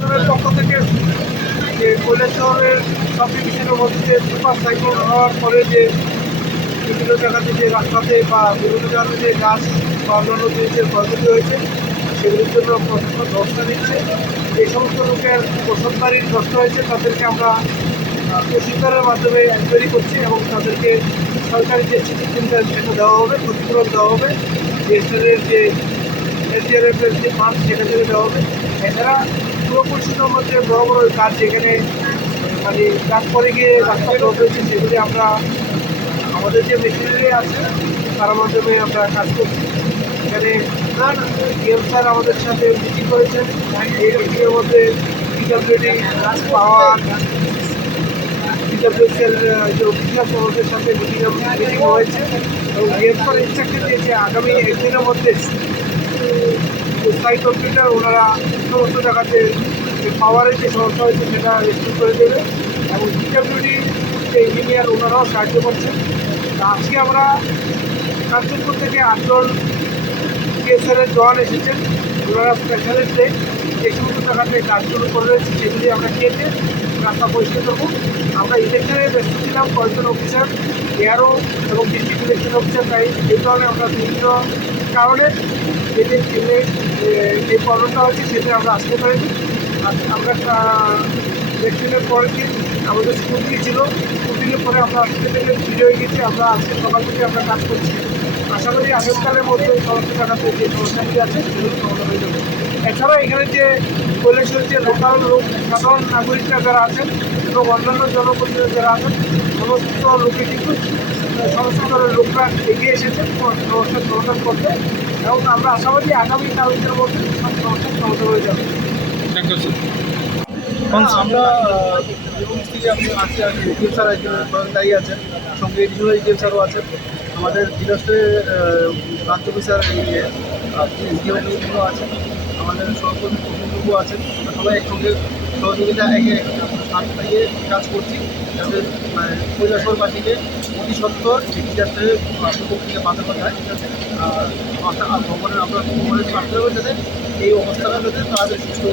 প্রশাসনের পক্ষ থেকে যে কৈলাসহরের সব ডিভিশনের মধ্যে যে সুপার সাইক্লোন হওয়ার পরে যে বিভিন্ন জায়গাতে যে রাস্তাতে বা বিভিন্ন জায়গাতে যে গাছ বা অন্যান্য জিনিসের ক্ষয়ক্ষতি হয়েছে, সেগুলির জন্য প্রশাসন ব্যবস্থা নিচ্ছে। এই সমস্ত লোকের বসত বাড়ির নষ্ট হয়েছে, তাদেরকে আমরা প্রশিক্ষণের মাধ্যমে এনকোয়ারি করছি এবং তাদেরকে সরকারি যে চিকিৎসা সেটা দেওয়া হবে ক্ষতিপূরণ দেওয়া হবে। ডিএসএলের যে এলডিআরএফের যে ফান্ড সেটা থেকে দেওয়া হবে, এছাড়া পুরো মধ্যে বড় বড় কাজ যেখানে মানে কাজ করে গিয়ে আমরা, আমাদের যে মেশিনারি আছে, তার মাধ্যমে আমরা কাজ করছি। এখানে গেম স্যার আমাদের সাথে মিটিং করেছেন। এই মধ্যে পিডাব্লিউডি পাওয়ার পিডাব্লিউসিএল আমাদের সাথে মিটিং মিটিং হয়েছে। এবং গেম স্যার ইনস্ট্রাকশন দিয়েছে, আগামী একদিনের মধ্যে সাই কম্পিউটার ওনারা সমস্ত জায়গাতে যে পাওয়ারের যে সমস্যা হয়েছে সেটা রেস্টোর করে দেবে এবং পিডাব্লিউডি যে ইঞ্জিনিয়ার ওনারাও সাহায্য করছেন। আজকে আমরা কাঞ্চনপুর থেকে আটজন কেসারের জওয়ান এসেছেন। ওনারা স্পেশালিস্টে যে সমস্ত জায়গাতে কাজগুলো করে রয়েছে সেগুলি আমরা কেটে রাস্তা পরিষ্কার করব। আমরা ইলেকশনে ব্যস্ত ছিলাম, কয়েকজন অফিসার এয়ারও এবং ডিস্ট্রিক্ট ইলেকশন অফিসার তাই এই কারণে আমরা বিভিন্ন কারণে যে যে প্রবলেমটা হচ্ছে সেটা আমরা আসতে পারিনি। আমরা ট্রেনের পরের দিন আমাদের স্কুটি ছিল, স্কুটির পরে আমরা আজকে থেকে ফিরে হয়ে গেছি, আমরা আজকে সকাল থেকে আমরা কাজ করছি। আশা করি আগামীকালের মধ্যে সমস্ত টাকাতে যে সমস্যাটি আছে, সেগুলো সমাধান হয়ে যাবে। এছাড়া এখানে যে কৈলাসের যে লোকাল লোক সাধারণ নাগরিকরা যারা আছেন এবং অন্যান্য জনপ্রতিনিধি যারা আছেন সমস্ত লোকে কিন্তু দলের লোকরা এগিয়ে এসেছেন সমস্যার সমাধান করতে এবং আমরা আশাবাদী আগামী কালকের মধ্যে সব সমস্যার সমাধান হয়ে যাবে। Thank you sir? হ্যাঁ, আমরা এবং থেকে আপনি আছে আর এটিএম স্যার দায়ী আছেন সঙ্গে এডিশনাল এটিএম স্যারও আছেন। আমাদের অফিসার আছেন। আমাদের সহকর্মী প্রতিনিধিও আছেন সবাই একসঙ্গে সহযোগিতা একে হাত পাইয়ে কাজ করছি যাতে মানে কৈলাসরবাসীকে অতি সত্তর ডিজাস্টারের প্রকোপ থেকে বাঁচানো যায় আছে আর ভগবানের আমরা ভগবানের প্রার্থনা করি যাতে এই অবস্থাটা যাতে তাদের সুস্থ